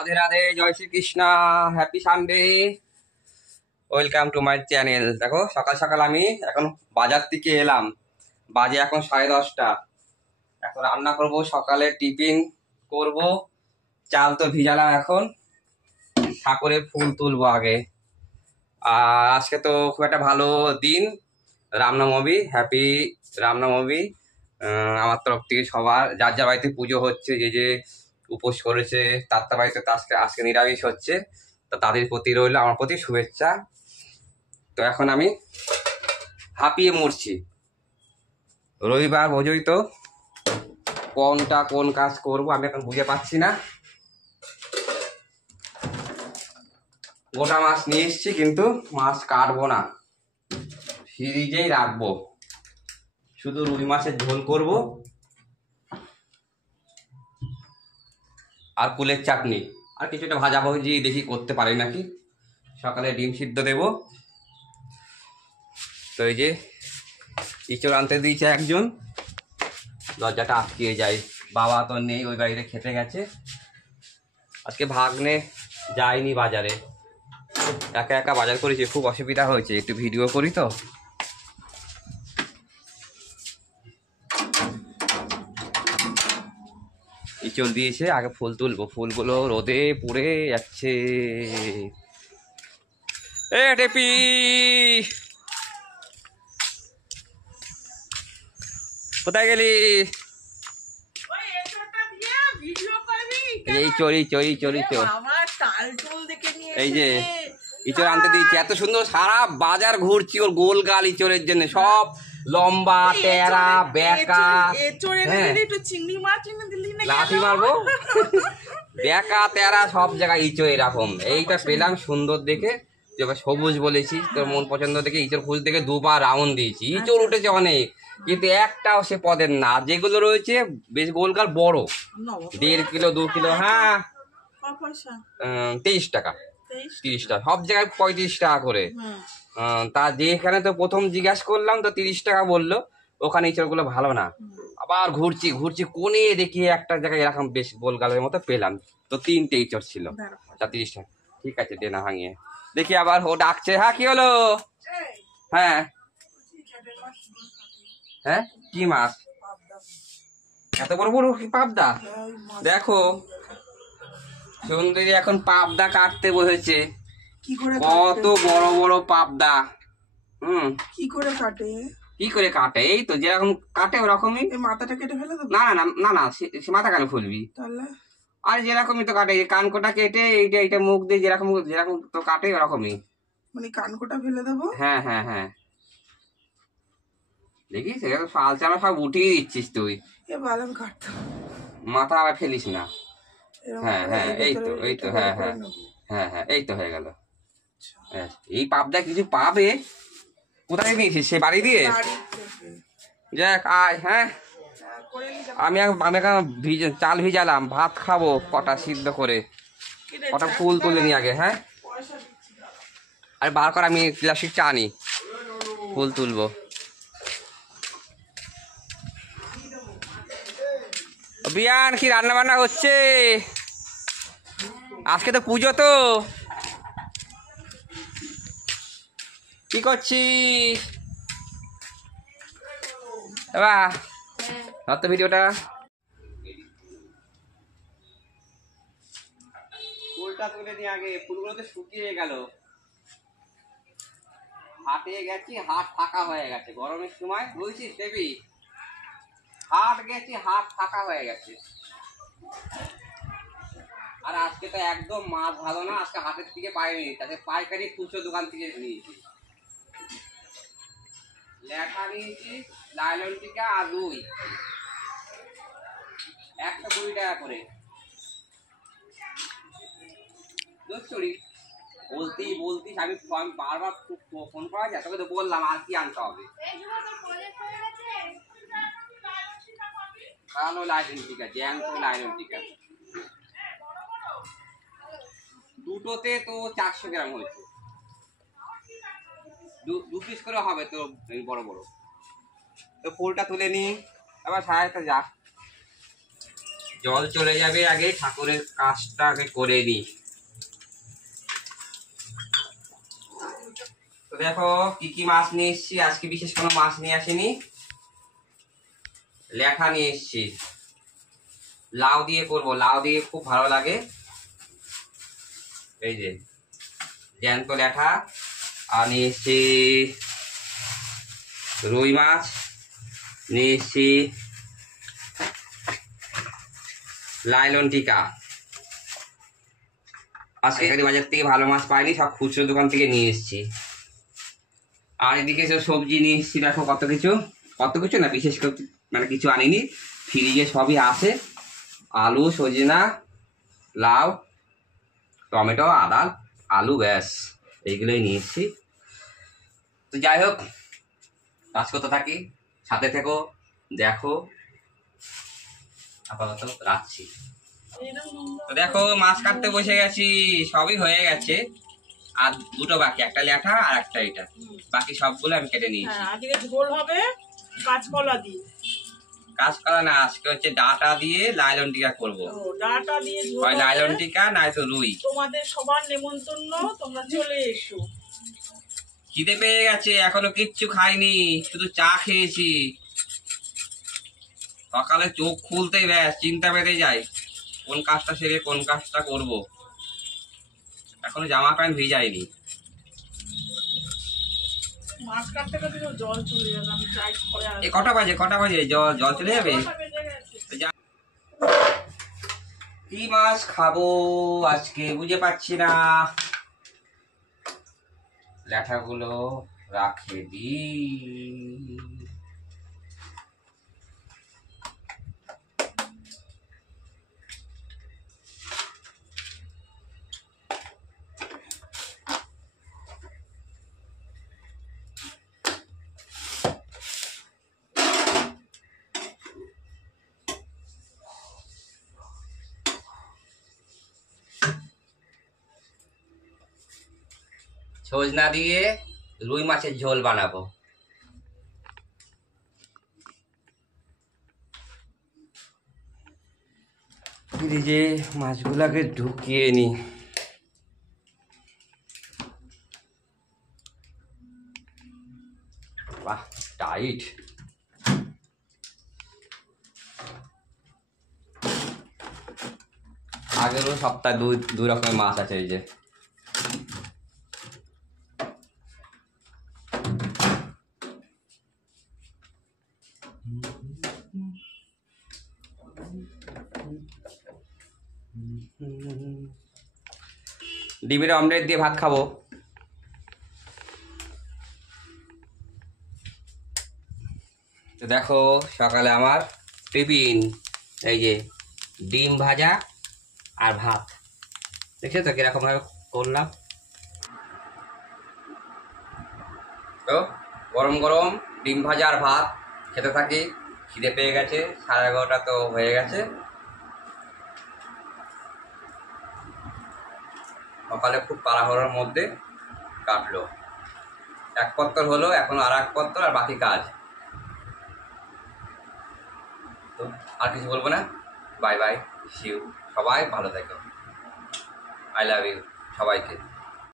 রাধে রাধে, জয় Shri Krishna, happy Sunday, welcome to my channel. দেখো সকাল সকাল আমি এখন বাজার থেকে এলাম, বাজে এখন 10:30। এখন রান্না করব, সকালে টিফিন করব। চাল তো ভিজালাম, এখন ঠাকুরের ফুল তুলবো আগে। আর আজকে তো খুব একটা ভালো দিন, রামনবমী, হ্যাপি রামনবমী। আমার তরফ থেকে সবার যার যার বাড়িতে পুজো হচ্ছে, যে যে উপোস করেছে তার তার বাড়িতে তো আজকে আজকে নিরামিষ হচ্ছে, তো তাদের প্রতি রইল আমার প্রতি শুভেচ্ছা। তো এখন আমি হাঁপিয়ে মরছি, রবিবার বোঝই তো, কোনটা কোন কাজ করব আমি এখন বুঝে পাচ্ছি না। গোটা মাছ নিয়ে এসছি, কিন্তু মাছ কাটবো না, ফ্রিজেই রাখবো, শুধু রুই মাছের ঝোল করব আর কুলের চাটনি, আর কিছুটা ভাজাভুজি দেখি করতে পারি নাকি। সকালে ডিম সিদ্ধ দেব। তো এই যে ইঁচড় আনতে দিয়েছে একজন, দরজাটা আটকিয়ে যায়। বাবা তো নেই, ওই বাড়িতে খেতে গেছে। আজকে ভাগ্নে যায়নি বাজারে, একা একা বাজার করেছি, খুব অসুবিধা হয়েছে, একটু ভিডিও করি তো। ইঁচড় দিয়েছে, আগে ফুল তুলবো, ফুলগুলো রোদে পুড়ে যাচ্ছে। এ টেপি, কোথায় গেলি? এই চড়ি চড়ি চড়ি চড়, এই যে ইঁচড় আনতে দিয়েছি, এত সুন্দর, সারা বাজার ঘুরছি ওর গোল গাল ইঁচড়ের জন্য, সব লম্বা টেরা বেকা। লাঠি মারবো, বেকা তেরা সব জায়গায় ইঁচড় এরকম। এইটা পেলাম সুন্দর দেখে, সবুজ বলেছি, তোর মন পছন্দ দেখে ইঁচড় ফুল থেকে দুবার রাউন্ড দিয়েছি, ইঁচড় উঠেছে অনেক, কিন্তু একটাও সে পদের না। যেগুলো রয়েছে বেশ গোলগাল বড়, 1.5 কিলো 2 কিলো। হ্যাঁ, 23 টাকা, 30 টাকা, সব জায়গায় 35 টাকা করে। তা যেখানে তো প্রথম জিজ্ঞাসা করলাম তো 30 টাকা বললো, ওখানে ইঁচড়গুলো ভালো না। আবার ঘুরছি ঘুরছি, কোনে দেখি একটা জায়গায় এরকম বেশ গোলগালের মতো পেলাম, তো 3টে ইঁচড় ছিল, তা 30 টাকা। ঠিক আছে, দে না ভাঙিয়ে দেখি। আবার ও ডাকছে, হ্যাঁ কি হলো? হ্যাঁ হ্যাঁ, কি মাছ? এত বড় বড় কি পাবদা? দেখো সুন্দরী এখন পাবদা কাটতে বসেছে, কত বড় বড় পাবদা। কি করে কাটে? কি করে কাটে? এই তো যেরকম কাটে ওরকমই। মাথাটা কেটে ফেলে দেবো? না না না না, সে মাথা কেন খুলবি? তাহলে আর যেরকমই তো কাটে, কানকোটা কেটে এইটা এইটা মুখ দিয়ে যেরকম যেরকম তো কাটে ওরকমই। মানে কানকোটা ফেলে দেবো? হ্যাঁ হ্যাঁ হ্যাঁ, দেখিস সেরকম শাল চালা সব উঠিয়ে দিচ্ছিস তুই, এ বালাম কাটতে মাথা আবার ফেলিস না। হ্যাঁ হ্যাঁ, এই তো এই তো, হ্যাঁ হ্যাঁ হ্যাঁ হ্যাঁ, এই তো হয়ে গেল। এই পাবদা কিছু পাবে, কোথায় নিয়েছিস? সে বাড়ি দিয়ে? যাক আয়। হ্যাঁ, আমি চাল ভিজালাম, ভাত খাবো কটা সিদ্ধ করে, কটা ফুল তুলে নি আগে। হ্যাঁ, আর বার কর, আমি প্লাস্টিক চা নি, ফুল তুলবো। বিয়ান, কি রান্না বান্না হচ্ছে? আজকে তো পুজো, তো কি করছিস? বাহ, তো ভিডিওটা, ফুলটা তুলে নি আগে, ফুলগুলো তো শুকিয়ে গেল। হাটে গেছি, হাট ফাঁকা হয়ে গেছে, গরমের সময় বুঝছিস দেবী, হাট গেছি, হাট ফাঁকা হয়ে গেছে। আর আজকে তো একদম মাছ ভালো না, আজকে হাটের থেকে পাইনি, তাতে পাইকারি খুচরো দোকান থেকে নিয়েছি। লেখা নিয়েছি লাইলন টিকা আর রুই, 120 টাকা করে। বলতেই বলতিস, আমি বারবার ফোন করা যায়, তোকে তো বললাম আর কি আনতে হবে। ভালো লাইলন টিকা, জ্যান্ত লাইলন টিকা, দুটোতে তো 400 গ্রাম হয়েছে, 2 পিস করে হবে তো, বড় বড়। তো ফুলটা তুলে নি, আবার সারাটা যা। জল চলে যাবে আগে, ঠাকুরের কাজটা আগে করে নিই। তো দেখো কি কি মাছ নিয়ে এসছি, আজকে বিশেষ কোনো মাছ নিয়ে আসেনি, ল্যাঠা নিয়ে এসছি। লাউ দিয়ে করবো, লাউ দিয়ে খুব ভালো লাগে। এই যে জ্যান্ত ল্যাঠা। আর নিয়ে এসছি রুই মাছ, নিয়ে এসছি লাইলন টিকা। আজকে বাজার থেকে ভালো মাছ পাইনি, সব খুচরো দোকান থেকে নিয়ে এসছি। আর এদিকে সব সবজি নিয়ে এসছি, দেখো কত কিছু, কত কিছু না বিশেষ করে মানে কিছু আনিনি, ফ্রিজে সবই আছে। আলু, সজনা, লাউ, টমেটো, আদা, আলু, ব্যাস এইগুলোই নিয়ে এসছি। তো যাই হোক, কাজ করতে থাকি, সাথে থেকো, দেখো। আপাতত রাখছি। তো দেখো মাছ কাটতে বসে গেছি, সবই হয়ে গেছে, আর দুটো বাকি, একটা ল্যাঠা আর একটা এটা, বাকি সবগুলো আমি কেটে নিয়েছি। আজকে ঝোল হবে কাঁচকলা দিয়ে। কাঁচকলা না, আজকে হচ্ছে ডাটা দিয়ে লাইলন টিকা করবো। ডাটা দিয়ে ঝোল হয় হবে। লাইলন টিকা নাই তো রুই। তোমাদের সবার নেমন্তন্ন, তোমরা চলে এসো। খিদে পেয়ে গেছে, এখনো কিচ্ছু খাইনি, শুধু চা খেয়েছি। সকালে চোখ খুলতেই ব্যাস চিন্তা বেঁধে যায়, কোন কাজটা সেরে কোন কাজটা করব। এখনো জামা প্যান্ট ভিজাইনি। মাছ কাটতে কাটতে তো জল চলে যাবে, আমি চাই পরে এ কটা বাজে, কটা বাজে, জল জল চলে যাবে। কি মাছ খাবো আজকে বুঝে পাচ্ছি না, ল্যাঠাগুলো রাখে দি। সজনা দিয়ে রুই মাছের ঝোল বানাবো। ফ্রিজে মাছগুলাকে ঢুকিয়ে নি। বাহ টাইট। আগেরও সপ্তাহে দুই রকমের মাছ আছে, এই যে ডিমের অমলেট দিয়ে ভাত খাবো। তো দেখো সকালে আমার টিফিন, এই যে ডিম ভাজা আর ভাত, দেখছো তো কিরকম ভাবে করলাম। তো গরম গরম ডিম ভাজা আর ভাত খেতে থাকি। খিদে পেয়ে গেছে, 11:30 তো হয়ে গেছে। সকালে খুব তাড়াহুড়োর মধ্যে কাটলো, এক পত্তর হলো, এখন আর এক পত্তর, আর বাকি কাজ। তো আর কিছু বলবো না, বাই বাই, সিউ। সবাই ভালো থেকো, আই লাভ ইউ সবাইকে।